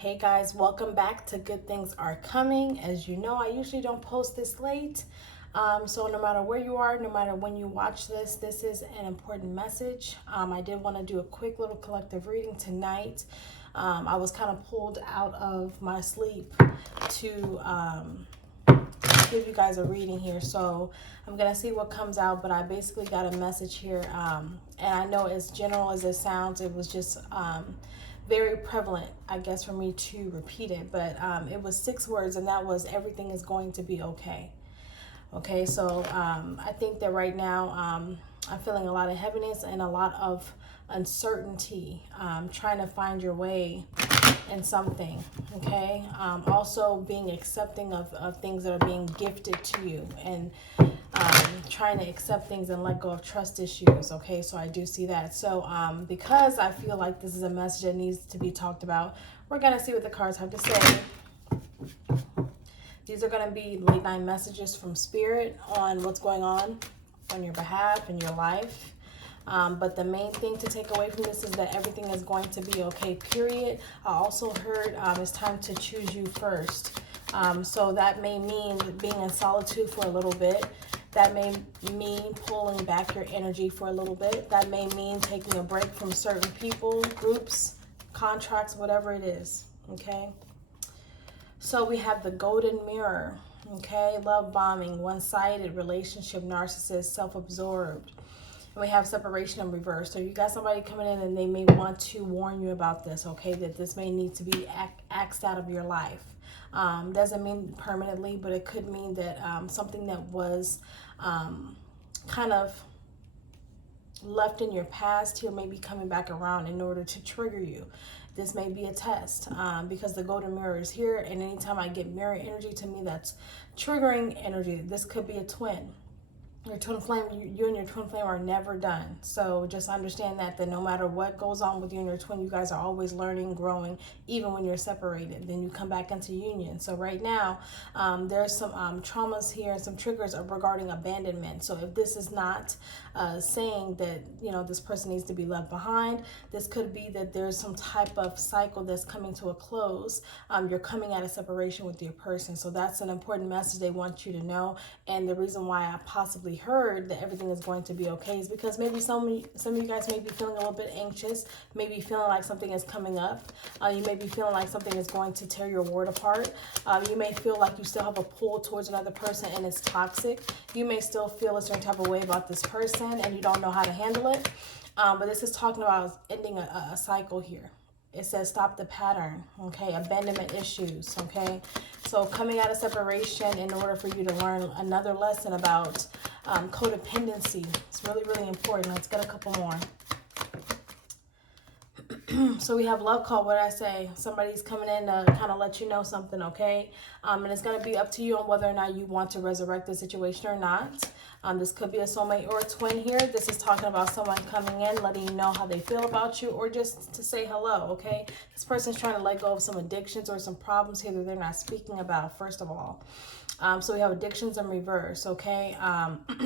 Hey guys, welcome back to Good Things Are Coming. As you know, I usually don't post this late. So no matter where you are, no matter when you watch this, this is an important message. I did want to do a quick little collective reading tonight. I was kind of pulled out of my sleep to give you guys a reading here. So I'm going to see what comes out, but I basically got a message here. And I know as general as it sounds, it was just very prevalent, I guess, for me to repeat it. But it was 6 words, and that was everything is going to be okay. Okay, so I think that right now I'm feeling a lot of heaviness and a lot of uncertainty, trying to find your way in something. Okay, also being accepting of things that are being gifted to you, and trying to accept things and let go of trust issues. Okay, so I do see that. So because I feel like this is a message that needs to be talked about, we're gonna see what the cards have to say. These are going to be late night messages from Spirit on what's going on your behalf in your life. But the main thing to take away from this is that everything is going to be okay, period. I also heard it's time to choose you first. So that may mean being in solitude for a little bit. That may mean pulling back your energy for a little bit. That may mean taking a break from certain people, groups, contracts, whatever it is. Okay. So we have the golden mirror, okay? Love bombing, one-sided relationship, narcissist, self-absorbed. And we have separation in reverse. So you got somebody coming in and they may want to warn you about this, okay? That this may need to be axed out of your life. Doesn't mean permanently, but it could mean that something that was kind of left in your past here may be coming back around in order to trigger you. This may be a test because the golden mirror is here, and anytime I get mirror energy, to me that's triggering energy. This could be a twin. Your twin flame, you and your twin flame are never done. So just understand that no matter what goes on with you and your twin, you guys are always learning, growing, even when you're separated. Then you come back into union. So right now, there's some traumas here and some triggers regarding abandonment. So if this is not saying that, you know, this person needs to be left behind, this could be that there's some type of cycle that's coming to a close. You're coming out of separation with your person. So that's an important message they want you to know. And the reason why I possibly heard that everything is going to be okay is because maybe some of you guys may be feeling a little bit anxious, maybe feeling like something is coming up. You may be feeling like something is going to tear your world apart. You may feel like you still have a pull towards another person and it's toxic. You may still feel a certain type of way about this person and you don't know how to handle it. But this is talking about ending a cycle here. It says stop the pattern, okay? Abandonment issues, okay? So coming out of separation in order for you to learn another lesson about codependency. It's really, really important. Let's get a couple more. So we have love call. What did I say? Somebody's coming in to kind of let you know something, okay? And it's going to be up to you on whether or not you want to resurrect the situation or not. This could be a soulmate or a twin here. This is talking about someone coming in, letting you know how they feel about you, or just to say hello, okay? This person's trying to let go of some addictions or some problems here that they're not speaking about, first of all. So we have addictions in reverse, okay?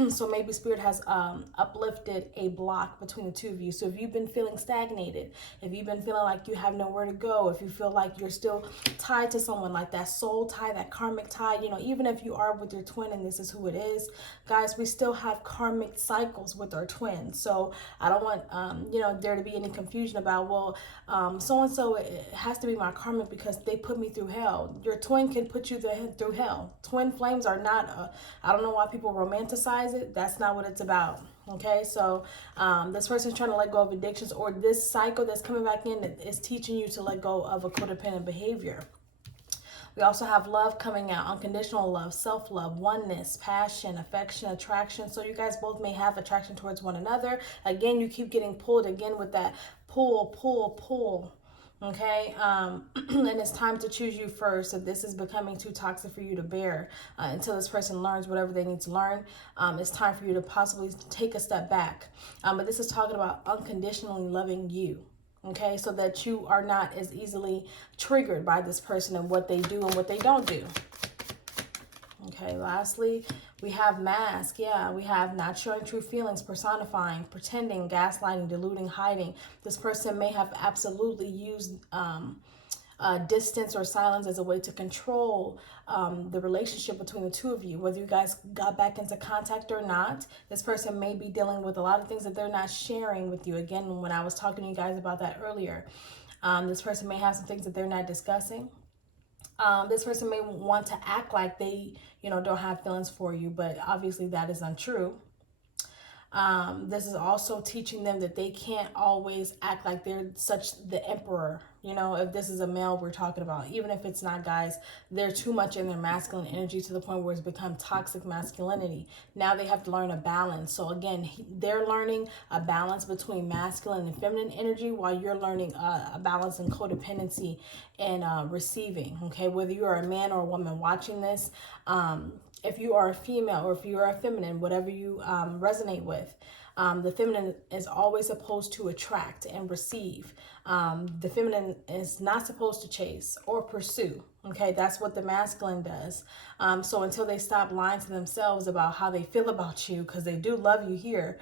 So maybe Spirit has uplifted a block between the two of you. So if you've been feeling stagnated, if you've been feeling like you have nowhere to go, if you feel like you're still tied to someone, like that soul tie, that karmic tie, you know, even if you are with your twin and this is who it is, guys, we still have karmic cycles with our twins. So I don't want, you know, there to be any confusion about, well, so-and-so, it has to be my karmic because they put me through hell. Your twin can put you through hell. Twin flames are not, I don't know why people romanticize it. That's not what it's about. Okay, so this person's trying to let go of addictions, or this cycle that's coming back in is teaching you to let go of a codependent behavior. We also have love coming out, unconditional love, self-love, oneness, passion, affection, attraction. So you guys both may have attraction towards one another. Again, you keep getting pulled again with that pull. Okay, and it's time to choose you first. If this is becoming too toxic for you to bear until this person learns whatever they need to learn, it's time for you to possibly take a step back. But this is talking about unconditionally loving you. Okay, so that you are not as easily triggered by this person and what they do and what they don't do. Okay, lastly, we have mask. Yeah, we have not showing true feelings, personifying, pretending, gaslighting, deluding, hiding. This person may have absolutely used distance or silence as a way to control the relationship between the two of you. Whether you guys got back into contact or not, this person may be dealing with a lot of things that they're not sharing with you. Again, when I was talking to you guys about that earlier, this person may have some things that they're not discussing. This person may want to act like they, don't have feelings for you, but obviously that is untrue. This is also teaching them that they can't always act like they're the emperor. If this is a male we're talking about, even if it's not, guys, they're too much in their masculine energy to the point where it's become toxic masculinity. Now they have to learn a balance. So again, they're learning a balance between masculine and feminine energy, while you're learning a balance in codependency and receiving. Okay, whether you are a man or a woman watching this, if you are a female or if you are a feminine, whatever you resonate with, the feminine is always supposed to attract and receive. The feminine is not supposed to chase or pursue. Okay, that's what the masculine does. So until they stop lying to themselves about how they feel about you, because they do love you here,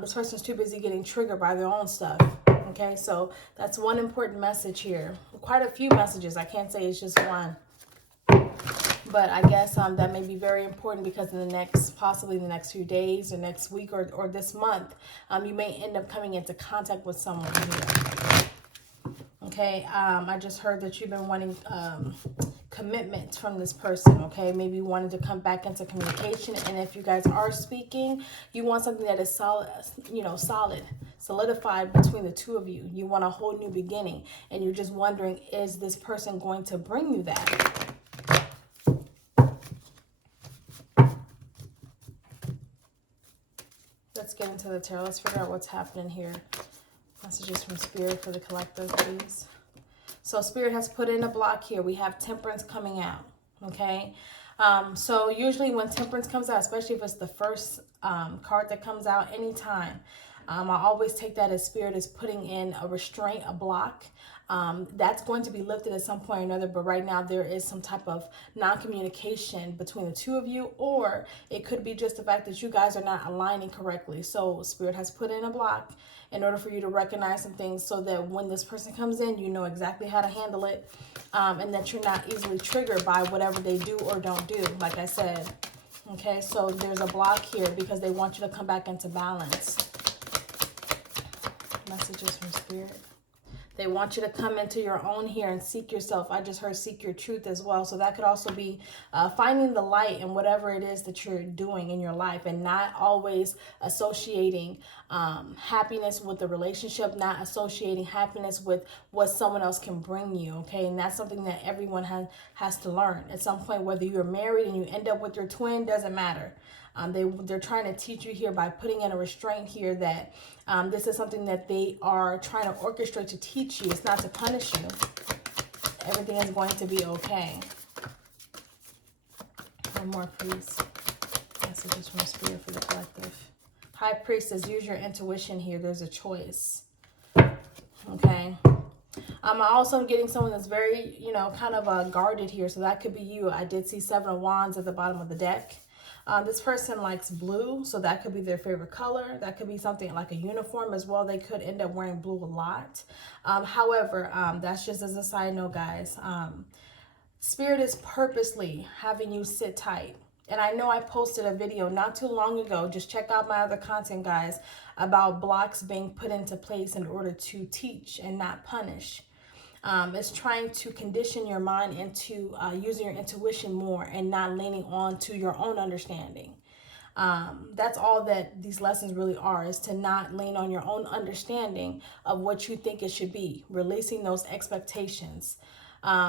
this person's too busy getting triggered by their own stuff. Okay, so that's one important message here. Quite a few messages. I can't say it's just one. But I guess that may be very important, because in possibly the next few days or next week or this month, you may end up coming into contact with someone here. Okay, I just heard that you've been wanting commitment from this person. Okay, maybe you wanted to come back into communication, and if you guys are speaking, you want something that is solid, solidified between the two of you. You want a whole new beginning, and you're just wondering, is this person going to bring you that? Let's get into the tarot. Let's figure out what's happening here. Messages from Spirit for the collective, please. So Spirit has put in a block here. We have Temperance coming out. Okay. So usually when Temperance comes out, especially if it's the first card that comes out anytime, I always take that as Spirit is putting in a restraint, a block. That's going to be lifted at some point or another, but right now there is some type of non-communication between the two of you, or it could be just the fact that you guys are not aligning correctly. So Spirit has put in a block in order for you to recognize some things, so that when this person comes in, you know exactly how to handle it, and that you're not easily triggered by whatever they do or don't do, like I said. Okay, so there's a block here because they want you to come back into balance. Messages from Spirit. They want you to come into your own here and seek yourself. I just heard seek your truth as well. So that could also be finding the light in whatever it is that you're doing in your life, and not always associating happiness with the relationship, not associating happiness with what someone else can bring you. Okay, and that's something that everyone has to learn at some point. Whether you're married and you end up with your twin, doesn't matter. They're trying to teach you here by putting in a restraint here that this is something that they are trying to orchestrate to teach you. It's not to punish you. Everything is going to be okay. One more, please. Messages from Spirit for the collective. High Priestess, use your intuition here. There's a choice. Okay. I'm also getting someone that's very, kind of guarded here. So that could be you. I did see 7 of Wands at the bottom of the deck. This person likes blue, so that could be their favorite color. That could be something like a uniform as well. They could end up wearing blue a lot. However, that's just as a side note, guys. Spirit is purposely having you sit tight. And I know I posted a video not too long ago. Just check out my other content, guys, about blocks being put into place in order to teach and not punish. It's trying to condition your mind into using your intuition more and not leaning on to your own understanding. That's all that these lessons really are, is to not lean on your own understanding of what you think it should be, releasing those expectations,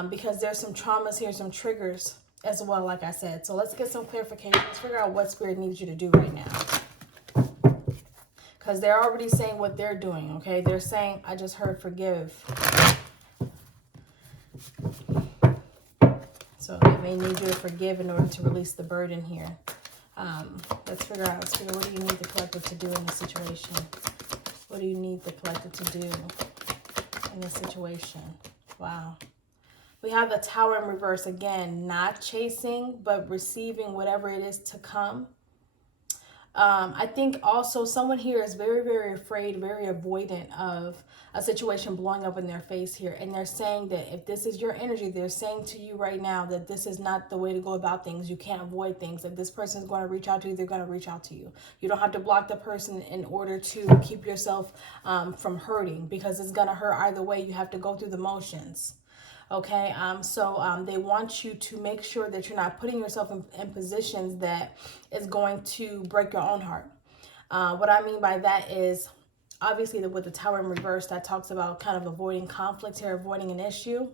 because there's some traumas here, some triggers as well, like I said. So let's get some clarification. Let's figure out what Spirit needs you to do right now, because they're already saying what they're doing. Okay, they're saying, I just heard forgive. So they may need you to forgive in order to release the burden here. Let's figure out, Spirit, what do you need the collective to do in this situation? What do you need the collective to do in this situation? Wow. We have the Tower in reverse again, not chasing, but receiving whatever it is to come. I think also someone here is very, very afraid, very avoidant of a situation blowing up in their face here. And they're saying that if this is your energy, they're saying to you right now that this is not the way to go about things. You can't avoid things. If this person is going to reach out to you, they're going to reach out to you. You don't have to block the person in order to keep yourself from hurting, because it's going to hurt either way. You have to go through the motions. Okay, so they want you to make sure that you're not putting yourself in positions that is going to break your own heart. What I mean by that is, obviously, with the Tower in reverse, that talks about kind of avoiding conflict here, avoiding an issue.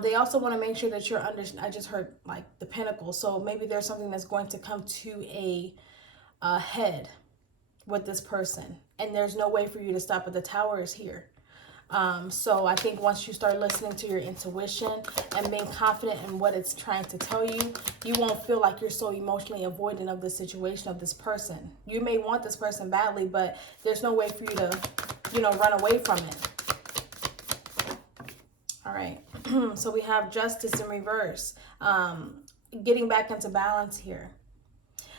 They also want to make sure that you're I just heard like the Pentacle. So maybe there's something that's going to come to a head with this person. And there's no way for you to stop it. The Tower is here. So I think once you start listening to your intuition and being confident in what it's trying to tell you, you won't feel like you're so emotionally avoidant of the situation of this person. You may want this person badly, but there's no way for you to, run away from it. All right. So we have Justice in reverse, getting back into balance here.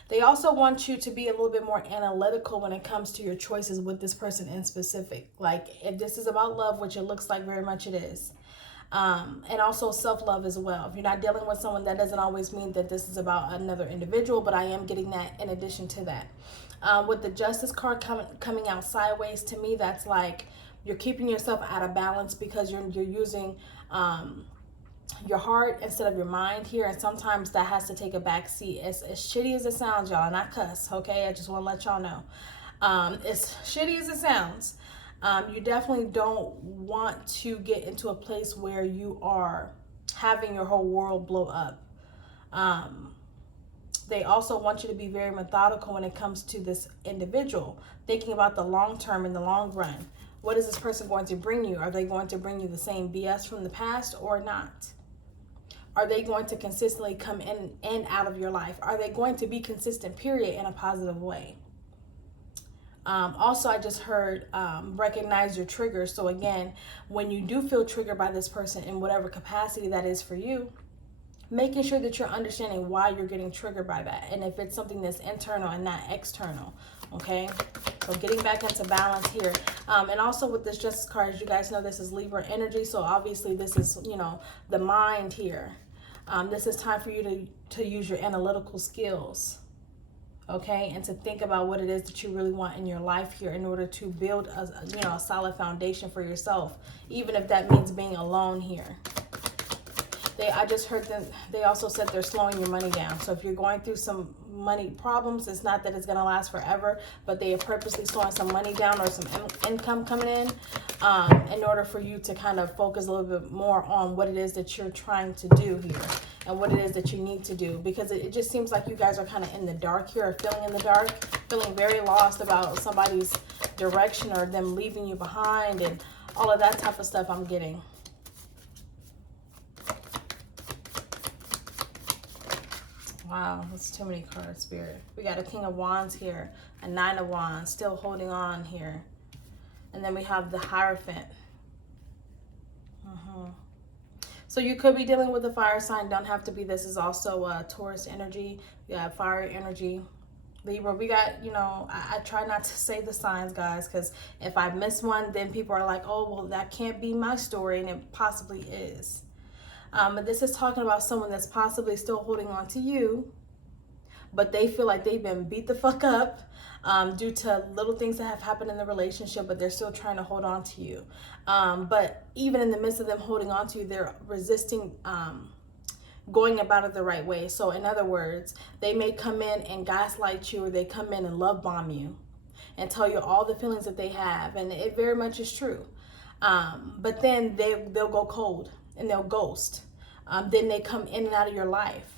They also want you to be a little bit more analytical when it comes to your choices with this person in specific. Like if this is about love, which it looks like very much it is. And also self-love as well. If you're not dealing with someone, that doesn't always mean that this is about another individual, but I am getting that in addition to that. With the Justice card coming out sideways, to me, that's like you're keeping yourself out of balance because you're using your heart instead of your mind here, and sometimes that has to take a back seat. As shitty as it sounds, y'all, and I cuss, okay? I just want to let y'all know. As shitty as it sounds, you definitely don't want to get into a place where you are having your whole world blow up. They also want you to be very methodical when it comes to this individual, thinking about the long term and the long run. What is this person going to bring you? Are they going to bring you the same BS from the past or not? Are they going to consistently come in and out of your life? Are they going to be consistent, period, in a positive way? Also, I just heard recognize your triggers. So again, when you do feel triggered by this person in whatever capacity that is for you, making sure that you're understanding why you're getting triggered by that. And if it's something that's internal and not external, okay? So getting back into balance here. And also with this Justice card, as you guys know, this is Libra energy. So obviously this is, the mind here. This is time for you to use your analytical skills, okay? And to think about what it is that you really want in your life here in order to build a solid foundation for yourself, even if that means being alone here. I just heard them, they also said they're slowing your money down. So if you're going through some money problems, it's not that it's going to last forever, but they are purposely slowing some money down or some income coming in order for you to kind of focus a little bit more on what it is that you're trying to do here and what it is that you need to do. Because it just seems like you guys are kind of in the dark here, or feeling in the dark, feeling very lost about somebody's direction or them leaving you behind and all of that type of stuff I'm getting. Wow, that's too many cards, Spirit. We got a King of Wands here, a Nine of Wands, still holding on here. And then we have the Hierophant. So you could be dealing with a fire sign. Don't have to be. This is also Taurus energy. You have fire energy. Libra, we got, I try not to say the signs, guys, because if I miss one, then people are like, oh, well, that can't be my story, and it possibly is. But this is talking about someone that's possibly still holding on to you, but they feel like they've been beat the fuck up due to little things that have happened in the relationship, but they're still trying to hold on to you. But even in the midst of them holding on to you, they're resisting going about it the right way. So in other words, they may come in and gaslight you, or they come in and love bomb you and tell you all the feelings that they have. And it very much is true. But then they'll go cold and they'll ghost. Then they come in and out of your life.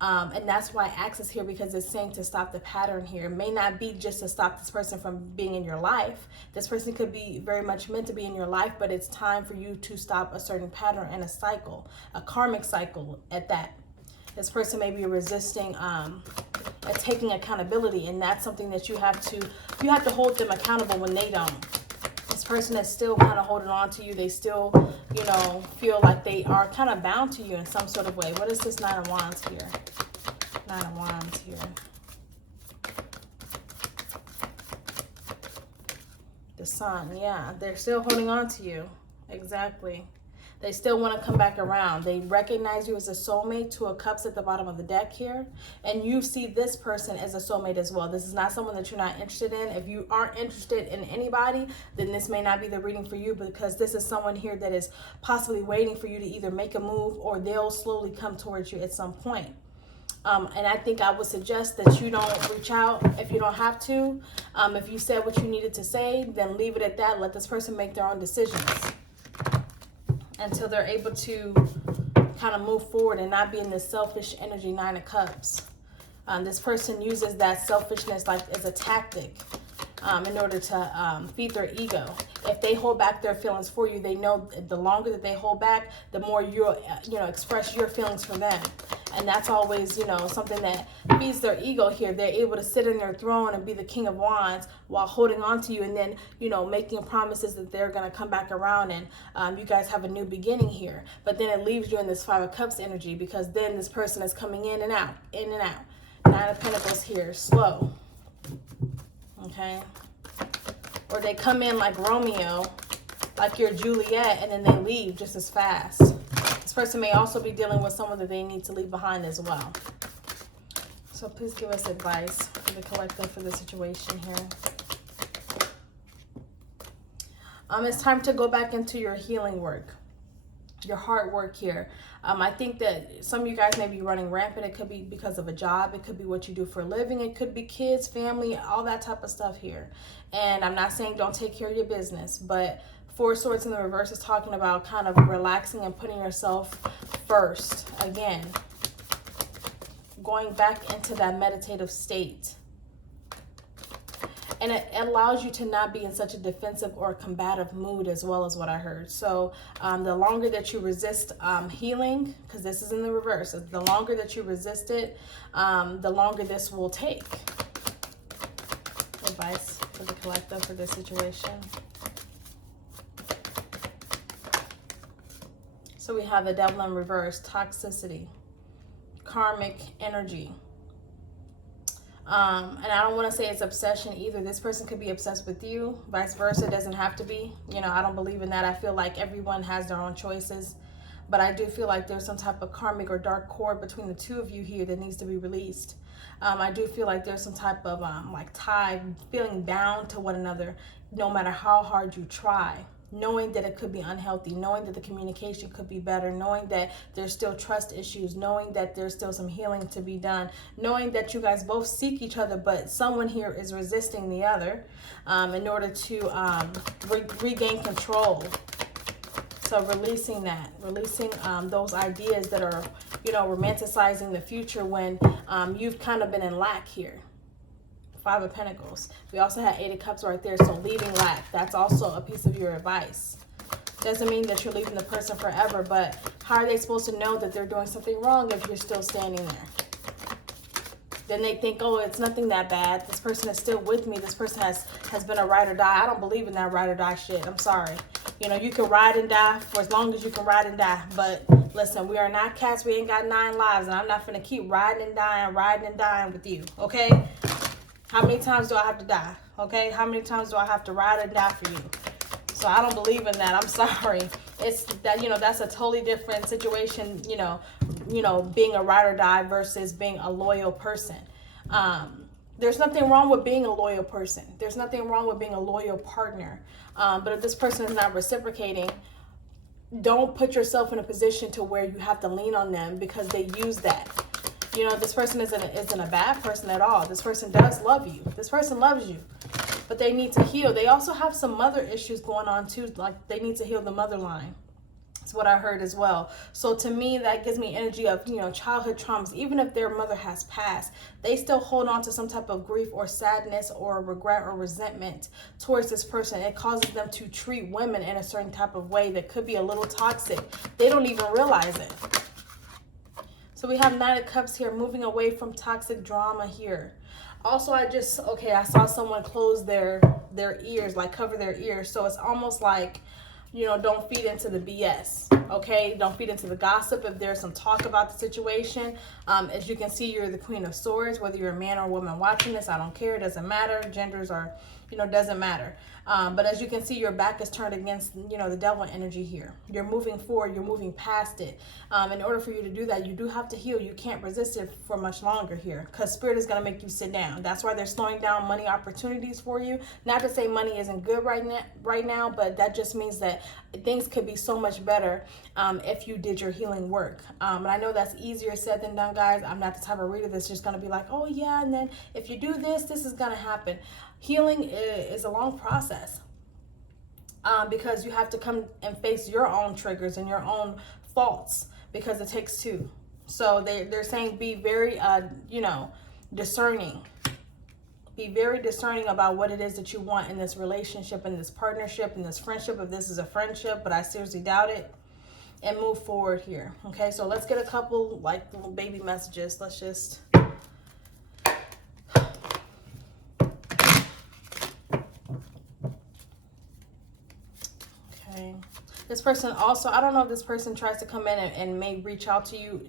And that's why Axe is here, because it's saying to stop the pattern here. It may not be just to stop this person from being in your life. This person could be very much meant to be in your life, but it's time for you to stop a certain pattern and a cycle, a karmic cycle at that. This person may be resisting taking accountability, and that's something that you have to hold them accountable when they don't. This person is still kind of holding on to you. They still, feel like they are kind of bound to you in some sort of way. What is this Nine of Wands here? Nine of Wands here. The Sun, yeah. They're still holding on to you. Exactly. They still want to come back around. They recognize you as a soulmate. Two of Cups at the bottom of the deck here. And you see this person as a soulmate as well. This is not someone that you're not interested in. If you aren't interested in anybody, then this may not be the reading for you, because this is someone here that is possibly waiting for you to either make a move or they'll slowly come towards you at some point. And I think I would suggest that you don't reach out if you don't have to. If you said what you needed to say, then leave it at that. Let this person make their own decisions until they're able to kind of move forward and not be in this selfish energy, 9 of Cups. This person uses that selfishness like as a tactic in order to feed their ego. If they hold back their feelings for you, they know the longer that they hold back, the more you'll express your feelings for them. And that's always, something that feeds their ego here. They're able to sit in their throne and be the King of Wands while holding on to you, and then, making promises that they're going to come back around and you guys have a new beginning here. But then it leaves you in this 5 of Cups energy, because then this person is coming in and out, in and out. 9 of Pentacles here, slow. Okay? Or they come in like Romeo, like you're Juliet, and then they leave just as fast. This person may also be dealing with someone that they need to leave behind as well. So please give us advice for the collective for the situation here. It's time to go back into your healing work, your hard work here. I think that some of you guys may be running rampant. It could be because of a job. It could be what you do for a living. It could be kids, family, all that type of stuff here. And I'm not saying don't take care of your business, but 4 of Swords in the reverse is talking about kind of relaxing and putting yourself first. Again, going back into that meditative state. And it allows you to not be in such a defensive or combative mood as well, as what I heard. So the longer that you resist healing, because this is in the reverse, the longer that you resist it, the longer this will take. Advice for the collective for this situation. So we have the Devil in reverse, toxicity, karmic energy. And I don't want to say it's obsession either. This person could be obsessed with you. Vice versa, it doesn't have to be. I don't believe in that. I feel like everyone has their own choices. But I do feel like there's some type of karmic or dark cord between the two of you here that needs to be released. I do feel like there's some type of like tie, feeling bound to one another no matter how hard you try. Knowing that it could be unhealthy, knowing that the communication could be better, knowing that there's still trust issues, knowing that there's still some healing to be done, knowing that you guys both seek each other, but someone here is resisting the other in order to regain control. So releasing that, releasing those ideas that are, romanticizing the future when you've kind of been in lack here. 5 of Pentacles. We also had 8 of Cups right there. So leaving lack, that's also a piece of your advice. Doesn't mean that you're leaving the person forever, but how are they supposed to know that they're doing something wrong if you're still standing there? Then they think, oh, it's nothing that bad. This person is still with me. This person has been a ride or die. I don't believe in that ride or die shit. I'm sorry. You can ride and die for as long as you can ride and die. But listen, we are not cats. We ain't got 9 lives. And I'm not going to keep riding and dying with you. Okay? How many times do I have to die? Okay? How many times do I have to ride and die for you? So I don't believe in that. I'm sorry. It's that, that's a totally different situation, being a ride or die versus being a loyal person. There's nothing wrong with being a loyal person. There's nothing wrong with being a loyal partner. But if this person is not reciprocating, don't put yourself in a position to where you have to lean on them because they use that. This person isn't a bad person at all. This person does love you. This person loves you. But they need to heal. They also have some mother issues going on too. Like they need to heal the mother line. That's what I heard as well. So to me, that gives me energy of, childhood traumas. Even if their mother has passed, they still hold on to some type of grief or sadness or regret or resentment towards this person. It causes them to treat women in a certain type of way that could be a little toxic. They don't even realize it. So we have 9 of Cups here, moving away from toxic drama here. Also, I saw someone close their ears, like cover their ears. So it's almost like, don't feed into the BS, okay? Don't feed into the gossip. If there's some talk about the situation, as you can see, you're the Queen of Swords. Whether you're a man or a woman watching this, I don't care. It doesn't matter. Genders are, doesn't matter. But as you can see, your back is turned against, the devil energy here. You're moving forward. You're moving past it. In order for you to do that, you do have to heal. You can't resist it for much longer here, because Spirit is going to make you sit down. That's why they're slowing down money opportunities for you. Not to say money isn't good right now, but that just means that things could be so much better if you did your healing work. And I know that's easier said than done, guys. I'm not the type of reader that's just going to be like, oh yeah, and then if you do this, this is going to happen. Healing is a long process, because you have to come and face your own triggers and your own faults, because it takes two. So they're saying be very, discerning. Be very discerning about what it is that you want in this relationship, in this partnership, in this friendship, if this is a friendship, but I seriously doubt it, and move forward here. Okay, so let's get a couple like little baby messages. Let's just... Okay. This person also, I don't know if this person tries to come in and may reach out to you,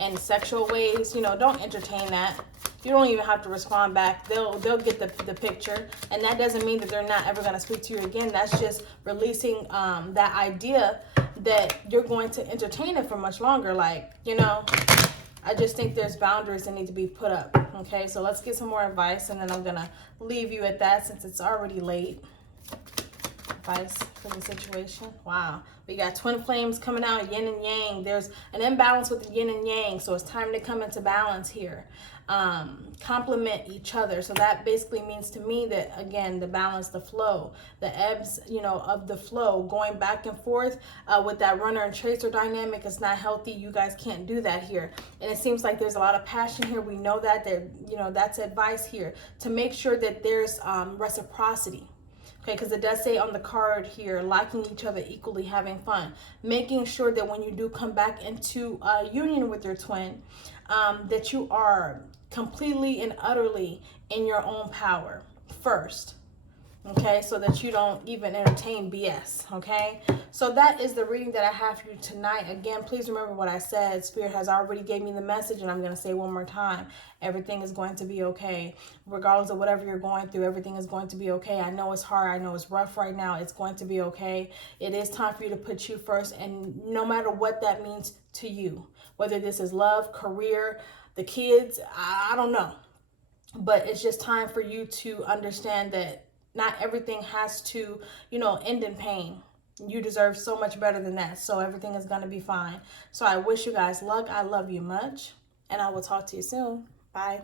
in sexual ways. Don't entertain that. You don't even have to respond back. They'll get the picture. And that doesn't mean that they're not ever going to speak to you again. That's just releasing that idea that you're going to entertain it for much longer. Like, I just think there's boundaries that need to be put up. Okay, so let's get some more advice, and then I'm going to leave you at that since it's already late. Advice for the situation. Wow, we got twin flames coming out, yin and yang. There's an imbalance with the yin and yang, so it's time to come into balance here. Complement each other. So that basically means to me that, again, the balance, the flow, the ebbs, of the flow, going back and forth with that runner and chaser dynamic is not healthy. You guys can't do that here. And it seems like there's a lot of passion here. We know that that's advice here, to make sure that there's reciprocity. Okay, because it does say on the card here, liking each other equally, having fun. Making sure that when you do come back into a union with your twin, that you are completely and utterly in your own power first. Okay, so that you don't even entertain BS. Okay, so that is the reading that I have for you tonight. Again, please remember what I said. Spirit has already gave me the message, and I'm going to say one more time. Everything is going to be okay. Regardless of whatever you're going through, everything is going to be okay. I know it's hard. I know it's rough right now. It's going to be okay. It is time for you to put you first, and no matter what that means to you, whether this is love, career, the kids, I don't know. But it's just time for you to understand that not everything has to, end in pain. You deserve so much better than that. So everything is going to be fine. So I wish you guys luck. I love you much. And I will talk to you soon. Bye.